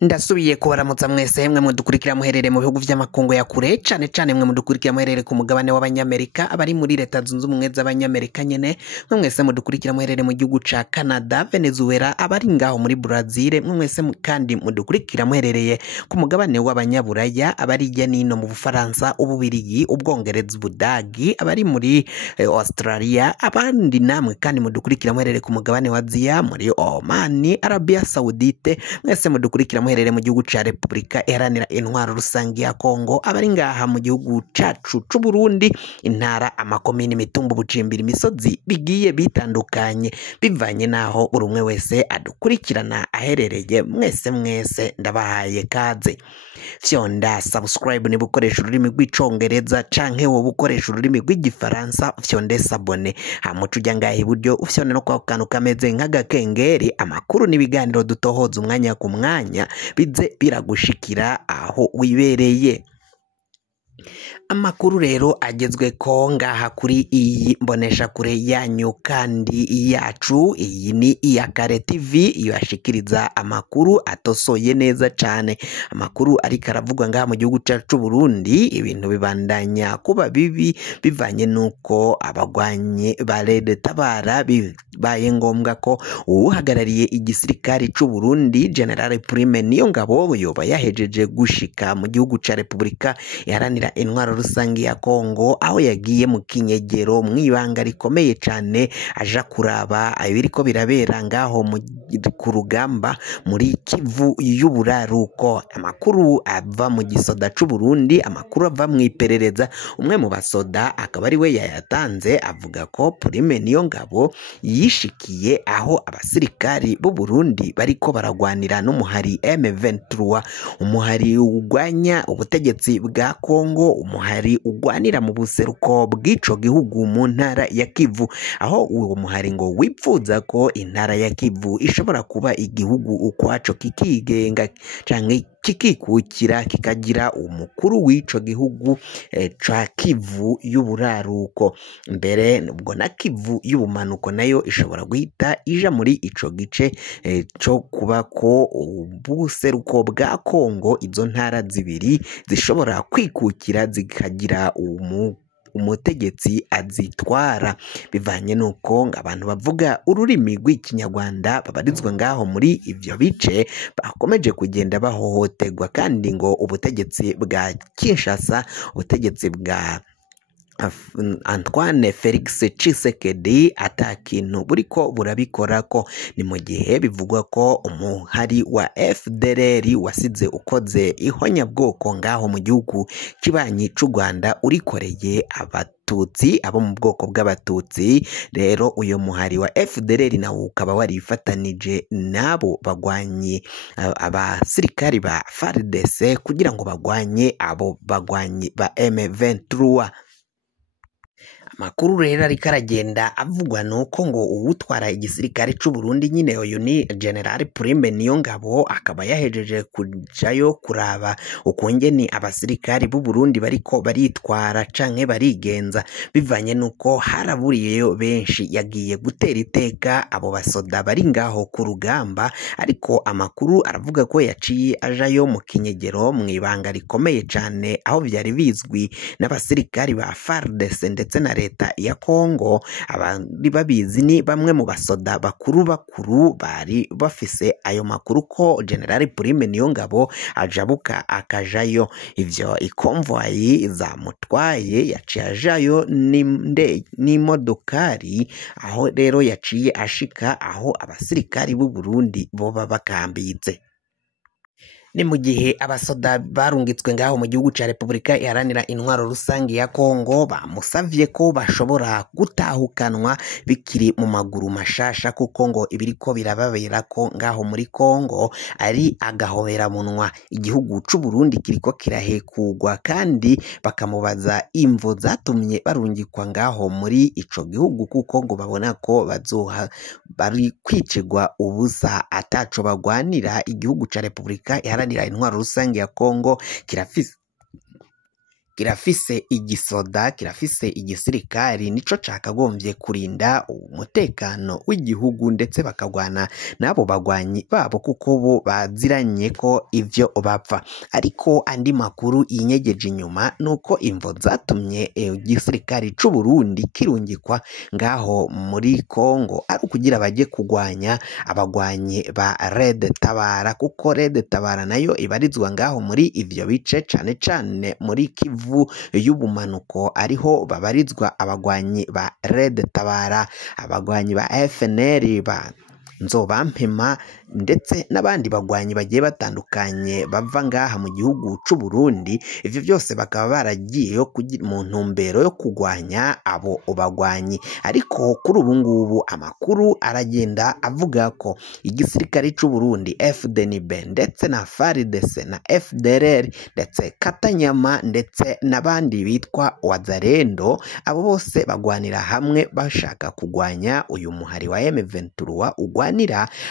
Ndasubiye kubaramutsa mwese mwe mudukurikira muherere mu bihugu vy'amakungu ya kure cane mwe mudukurikira muherere ku mugabane w'abanyamerika abari muri leta zunze ubumwe z'abanyamerika nyene mwe mwese mudukurikira muherere mu gihugu ca Canada, Venezuela, abari ngaho muri Brazil mwe mwese kandi mudukurikira muherereye ku mugabane w'abanyaburaya abari hirya nino mu Bufaransa, Ububirigi, Ubwongereza, Ubudagi, abari muri Australia, abandi namwe kandi mudukurikira muherere ku mugabane wa Aziya muri Oman, Arabia Saudite, mwese mudukurikira muherere mu gihugu ca Republika Iharanira Intwaro Rusangi ya Kongo, abari ngaha mu gihugu cacu c'u Burundi, intara, amakomine, imitumba, ubucimbira, imisozi bigiye bitandukanye bivanye naho buri umwe wese adukurikirana aherereye. Mwese ndabahaye kaze. Fyonda subscribe ni bukoresha ururimi rw'icongereza canke wo bukoresha ururimi rw'igifaransa, fyonde sabone hamuca ujya ngaha iburyo ufyonde no kwa kantu kameze nk'agakengeri, amakuru n'ibiganiro dutohoza umwanya ku mwanya bize biragushikira aho wibereye. Amakuru rero agezwe ko ngaha kuri iyi mbonesha kure yanyu kandi yacu, iyi ni Iyakare TV yashikiriza amakuru atosoye neza cane, amakuru ariko aravugwa ngaha mu gihugu cacu Burundi. Ibintu bibandanya kuba bibi bivanye nuko abagwanye ba Red Tabara bibaye ngombwa ko uhagarariye igisirikari c'u Burundi General Prime Niyongabo yoba yahejeje gushika mu gihugu ca Republika Iharanira Intwaro Rusangi ya Kongo, aho yagiye mu kinyegero mwibanga rikomeye cane aja kuraba ibiriko birabera ngaho ku rugamba muri Kivu y'Uburaruko. Amakuru ava mu gisoda c'u Burundi, amakuru ava mu iperereza, umwe mu basoda akaba ari we yayatanze avuga ko Prime Niyongabo yishikiye aho abasirikari b'u Burundi bariko baragwanira n'umuhari M23, umuhari ugwanya ubutegetsi bwa Kongo, umuhari ugwanira mu buseruko bw'ico gihugu mu ntara ya Kivu, aho uwo muhari ngo wipfuza ko intara ya Kivu ishobora kuba igihugu ukwaco kikigenga canke kikikukira kikagira umukuru w'ico gihugu ca Kivu y'Uburaruko. Mbere ubwo na Kivu y'Ubumanuko nayo ishobora guhita ija muri ico gice co kuba ko ubuseruko bwa Kongo, izo ntara zibiri zishobora kwikukira zikagira umutegetsi azitwara, bivanye nuko abantu bavuga ururimi rw'ikinyarwanda babarizwa ngaho muri ivyo bice bakomeje kugenda bahohoterwa, kandi ngo ubutegetsi bwa Kinshasa, ubutegetsi bwa Antoine Felix Tshisekedi atakintu buriko burabikorako. Ni mu gihe bivugwa ko umuhari wa FDLR wasize ukoze ihonyabwoko ngaho mu gihugu kibanyi c'u Rwanda urikoreye Abatutsi, abo mu bwoko bw'Abatutsi. Rero uyo muhari wa FDLR nawo ukaba warifatanije nabo bagwanyi abasirikari ba FARDC kugira ngo bagwanye abo bagwanyi ba M23. Amakuru rero ariko aragenda avugwa nuko ngo uwutwara igisirikare c'u Burundi nyine uyu ni General Prime Niyongabo akaba yahejeje kujayo kuraba ukungene abasirikari b'u Burundi bariko baritwara canke barigenza, bivanye nuko haraburiyeyo benshi. Yagiye gutera iteka abo basoda bari ngaho ku rugamba, ariko amakuru aravuga ko yaciye ajayo mu kinyegero mwibanga rikomeye cane, aho vyari bizwi n'abasirikari ba FARDC ndetse na leta ya Kongo. Abandi babizi ni bamwe mu basoda bakuru bari bafise ayo makuru ko General Prime Niyongabo ajabuka akajayo. Ivyo ikonvoyi zamutwaye yaciye ajayo n'imodokari, aho rero yaciye ashika aho abasirikari b'u Burundi boba bakambitse. Ni mu gihe abasoda barungitswe ngaho mu gihugu ca Republika Iharanira Intwaro Rusangi ya Kongo bamusavye ko bashobora gutahukanwa bikiri mu maguru mashasha, kuko ngo ibiriko birababera ko ngaho muri Kongo ari agahobera munwa. Igihugu c'u Burundi kiriko kirahekugwa, kandi bakamubaza imvo zatumye barungikwa ngaho muri ico gihugu, kuko ngo babona ko bari kwicirwa ubusa ataco bagwanira. Igihugu ca Republika Iharanira Intwaro Rusangi ya Kongo kirafise kirafise igisoda, kirafise igisirikari, nico cakagombye kurinda umutekano w'igihugu ndetse bakagwana n'abo bagwanyi babo kuko bo baziranye ko ivyo bapfa. Ariko andi makuru yinyegeje inyuma nuko imvo zatumye igisirikari c'u Burundi kirungikwa ngaho muri Kongo ari ukugira baje kugwanya abagwanyi ba Red Tabara, kuko Red Tabara nayo ibarizwa ngaho muri ivyo bice cane cane muri Kivu y'ubumanuko, ariho babarizwa abagwanyi ba Red Tabara, abagwanyi ba FNL, ba Nzobampema ndetse n'abandi bagwanyi bagiye batandukanye bava ngaha mu gihugu c'u Burundi. Ivyo byose bakaba baragiye mu ntumbero yo kugwanya abo bagwanyi. Ariko kuri ubu ngubu amakuru aragenda avuga ko igisirikare c'u Burundi FDNB ndetse na FARDC na FDLR ndetse Katanyama ndetse n'abandi bitwa Wazalendo, abo bose bagwanira hamwe bashaka kugwanya uyu muhari wa M23 ugwanira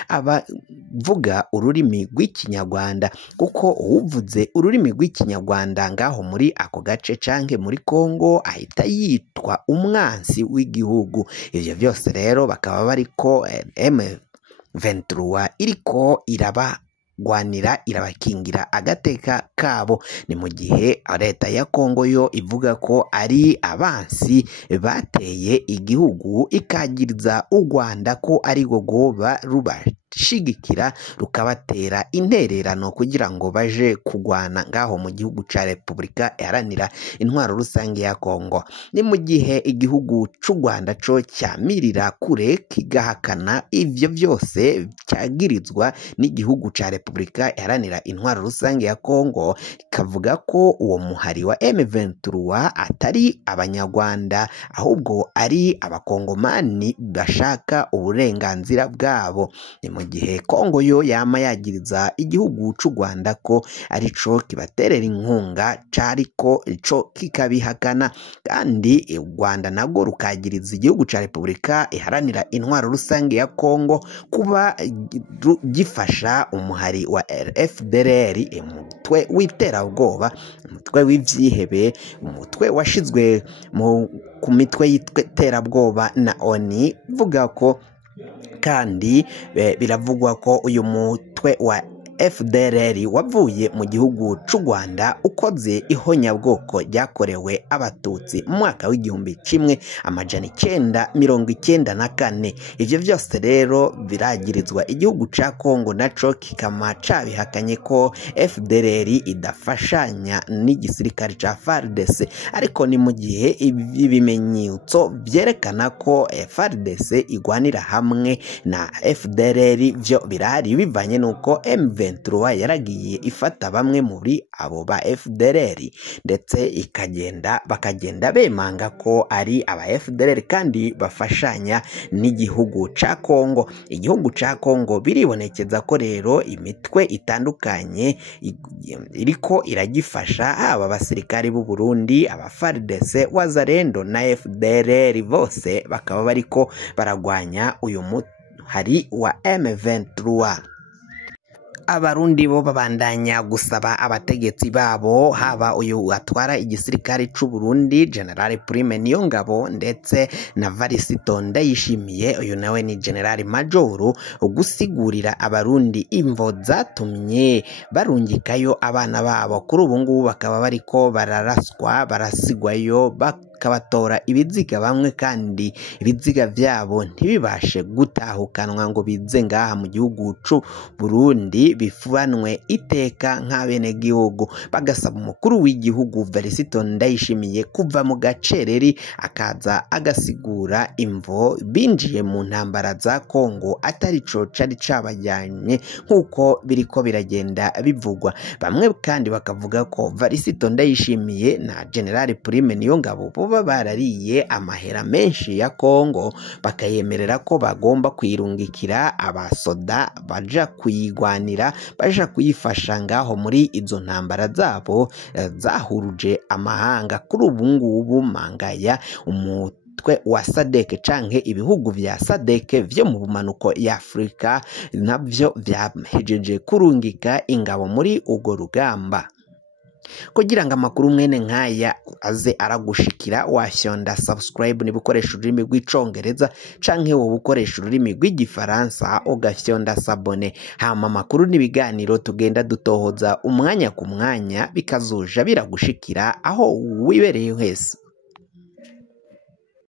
abavuga ururimi rw'ikinyarwanda, kuko uvuze ururimi rw'ikinyarwanda ngaho muri ako gace canke muri Kongo ahita yitwa umwansi w'igihugu. Ivyo byose rero bakaba bariko M23 iriko irabagwanira, irabakingira agateka kabo. Ni mu gihe leta ya Kongo yo ivuga ko ari abansi bateye igihugu, ikagiriza u Rwanda ko ari gogoba rubashigikira rukabatera intererano kugira ngo baje kugwana ngaho mu gihugu ca Repubulika Iharanira Intwaro Rusange ya Kongo. Ni mu gihe igihugu c'u Rwanda co cyamirira kure kigahakana ivyo byose cyagirizwa n'igihugu ca Repubulika Iharanira Intwaro Rusange ya Kongo, kavuga ko uwo muhari wa M23 atari abanyarwanda ahubwo ari abakongomani bashaka uburenganzira bwabo. Ni mu gihe Kongo yo yama yagiriza igihugu c'u Rwanda ko arico kibaterera inkunga, cariko ico kikabihakana, kandi u Rwanda nabwo rukagiriza igihugu ca Repubulika Iharanira Intwaro Rusange ya Kongo kuba gifasha umuhari wa FDLR, umutwe w'iterabwoba, umutwe w'ivyihebe, umutwe washizwe ku mitwe y'iterabwoba na ONU. Vuga ko kandi biravugwa ko uyu mutwe wa FDLR wavuye mu gihugu c'u Rwanda ukoze ihonyabwoko ryakorewe abatutsi mu mwaka w'1994. Ivyo byose rero biragirizwa igihugu ca Kongo, naco kikama cabihakanye ko FDLR idafashanya n'igisirikare ca FARDC. Ariko ni mu gihe ibimenyetso vyerekana ko FARDC igwanira hamwe na FDLR vyo birahari, bivanye nuko M23 yaragiye ifata bamwe muri abo ba FDLR ndetse bakagenda bemanga ko ari aba FDLR kandi bafashanya n'igihugu ca Kongo. Igihugu ca Kongo biribonekeza ko rero imitwe itandukanye iriko iragifasha, haba abasirikari b'u Burundi, aba FARDC, Wazalendo na FDLR, bose bakaba bariko baragwanya uyu muhari wa M23. Abarundi bo babandanya gusaba abategetsi babo, haba uyu atwara igisirikare c'u Burundi General Prime Niyongabo ndetse na Varisito Ndayishimiye, uyu nawe ni General Major, gusigurira abarundi imvo zatumye barungikayo abana babo. Kuri ubu ngubu bakaba bariko bararaswa, barasigwayo, bakabatora ibiziga bamwe, kandi ibiziga vyabo ntibibashe gutahukanwa ngo bize ngaha mu gihugu c'u Burundi bifubanwe iteka nk'abene gihugu. Bagasaba umukuru w'igihugu Varisito Ndayishimiye kuva mu gacereri akaza agasigura imvo binjiye mu ntambara za Kongo atari co cari cabajyanye nk'uko biriko biragenda bivugwa. Bamwe kandi bakavuga ko Varisito Ndayishimiye na General Prime Niyongabo boba barariye amahera menshi ya Kongo, bakayemerera ko bagomba kwirungikira abasoda baja kuyigwanira, baja kuyifasha ngaho muri izo ntambara zabo zahuruje amahanga. Kuri ubu ngubu mangaya umutwe wa SADC canke ibihugu vya SADC vyo mu bumanuko ya Afrika navyo vyahejeje kurungika ingabo muri ugo rugamba. kugira ngo amakuru mwene nkaya aze aragushikira wafyonda subscribe niba ukoresha ururimi rw'icongereza canke wowe ukoresha ururimi rw'igifaransa ugafyonda sabone, hama amakuru n'ibiganiro tugenda dutohoza umwanya ku mwanya bikazoja biragushikira aho wibereye hese.